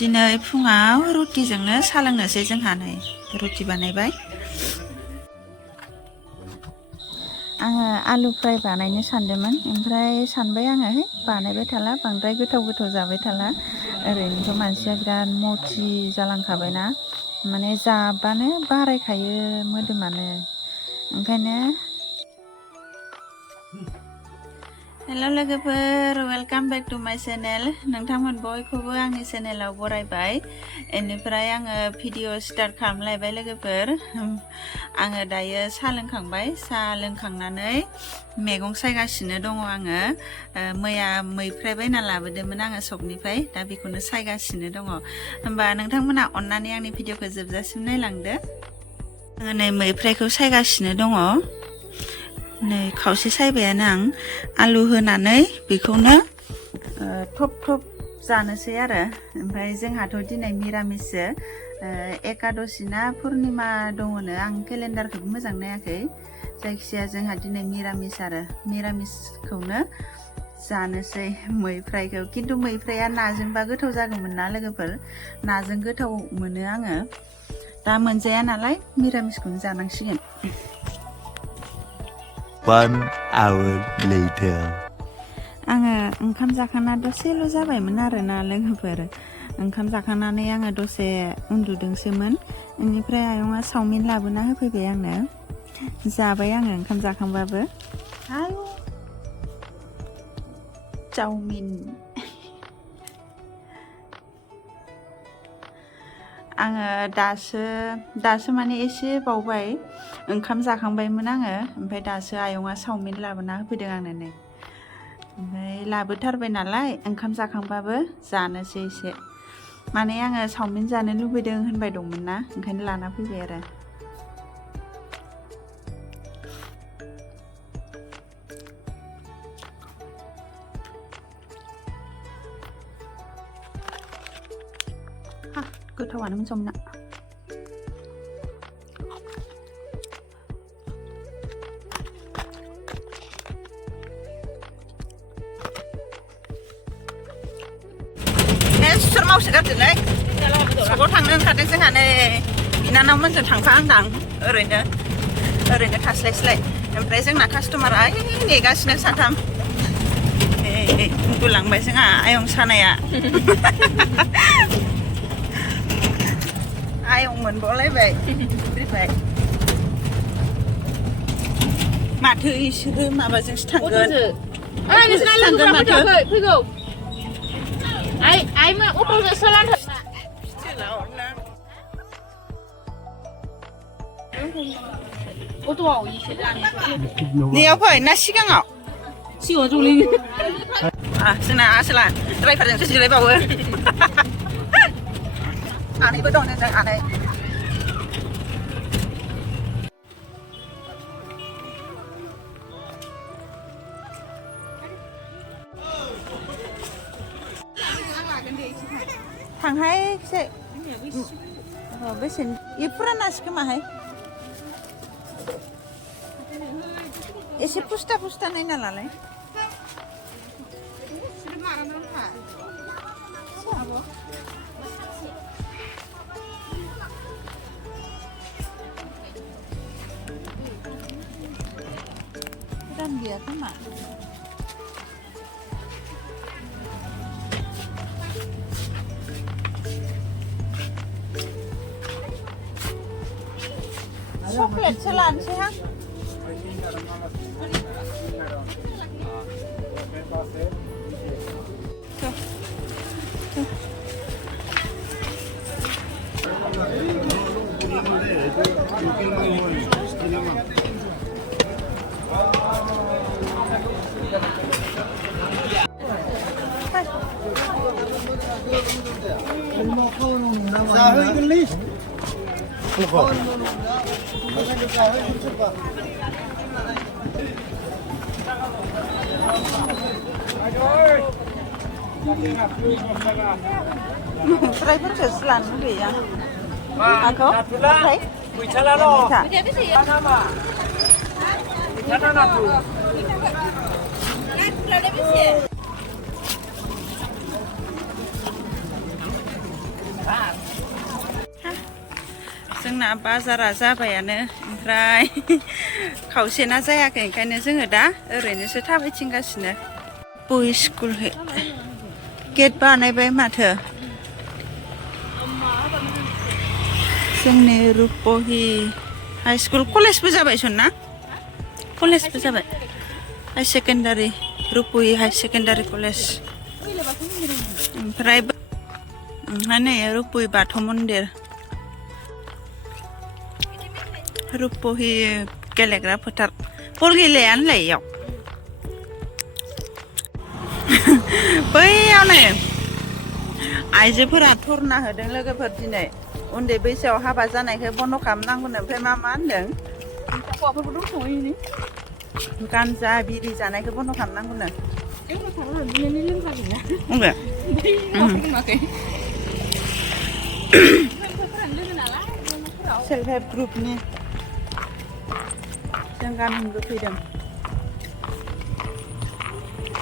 दिनै फुङाव रुटिजोंनो सा लोंनोसै जोंहा नै रुटि बानायबाय आङो आलु फ्राय बानायनो सानदोंमोन ओमफ्राय सानबाय आङो बानायबाय थाला बांद्राय गोथाव जाबाय थाला ओरैनोथ' मानसिया बिराद मथि जालांखाबायना माने जाबानो बारायखायो मोदोमानो ओंखायनो हेल' लोगोफोर वेलकाम बेक टु माय चेनेल नोंथांमोन बयखौबो आंनि चेनेलाव बरायबाय बेनिफ्राय आङो भिडिअ स्टार्ट खालामलायबाय लोगोफोर आङो दायो साहा लोंखांबाय साहा लोंखांनानै मैगं सायगासिनो दङ आङो मैया मैफ्राय बायना लाबोदोंमोन आङो सकनिफ्राय दा बेखौनो सायगासिनो दङ होमबा नोंथांमोना अननानै आंनि भिडिअखौ जोबजासिम नायलांदो आङो नै मैफ्रायखौ सायगासिनो दङ नै खावसे सायबायानो आं आलु होनानै बेखौनो थप थप जानोसै आरो ओमफ्राय जोंहाथ' दिनै मिरामिससो एकादशि ना पुर्निमा दङनो आं केलेन्डारखौबो मोजां नायाखै जायखिजाया जोंहा दिनै मिरामिस आरो मिरामिसखौनो जानोसै मैफ्रायखौ खिन्थु मैफ्राया नाजोंबा गोथाव जागौमोन ना लोगोफोर नाजों गोथाव मोनो आङो दा मोनजाया नालाय मिरामिसखौनो जानांसिगोन 1 hour later आङो ओंखाम जाखांना दसेल' जाबायमोन आरोना लोगोफोर ओंखाम जाखांनानै आङो दसे उन्दुदोंसोमोन बेनिफ्राय आयंआ चावमिन लाबोना होफैबाय आंनो जाबाय आङो ओंखाम जाखांबाबो आयौ चावमिन आङो दासो माने एसे बावबाय ओंखाम जाखांबायमोन आङो ओमफ्राय दासो आयंआ चावमिन लाबोना होफैदों आंनो नै ओमफ्राय लाबोथारबाय नालाय ओंखाम जाखांबाबो जानोसै एसे माने आङो चावमिन जानो लुबैदों होनबाय दंमोन ना ओंखायनो लाना फैबाय आरो गोथावानो मोनसमना सोर मावसोगारदोंलै सकाव थांनो ओंखारदों जोंहा नै बिनानावमोनजों थांफाहांदां ओरैनो थास्लायस्लाय ओमफ्राय जोंना कास्टमारा नेगासिनो साथाम उन्दुलांबाय जोंहा आयं सानाया आयं मोनबावलायबाय फैबाय माथो इसोरो माबाजोंसो थांगोन माथो फैगौ आइ मा अट'जोंसो लांथार अट'आव इसे नैयाव फै ना सिगाङाव जौलै जोंना आसोला ड्राइभारजोंसो जिरायबावो आनैबो दं जों आनै थांहाय एसे बेसे ये फुरानासो खोमाहाय एसे पुस्टा नायना लालाय दाम गैया खोमा चॉकलेटसो लानोसै हां जाहैगोनलै फ्रायफोरसो लानो लुबैयो आं आंखौ फ्राय फैसाला दं जोंना बाजारा जाबायानो ओमफ्राय खावसेना जायाखै ओंखायनो जोङो दा ओरैनोसो थाबायथिंगासिनो बय स्कुल गेट बानायबाय माथो जोंनि रुपहि हाई स्कुल कलेजबो जाबाय सनना कलेजबो जाबाय हाई सेकेन्डारि रुपहि हाई सेकेन्डारि कलेज ओमफ्राय नै रुपहि बाथौ मन्दिर रुपहि गेलेग्रा फोथार बल गेलेयानोलाय इयाव बैयाव नै आइजोफोरा धरना होदों लोगोफोर दिनै उन्दै बैसोआव हाबा जानायखौ बन्द' खालामनांगौनो ओमफ्राय मा होनदों हौवाफोरखौ दंस'यो नै गानजा बिरि जानायखौ बन्द' खालामनांगौनो लोंजागोन सेल्फ हेल्प ग्रुपनि जों गामिनिबो फैदों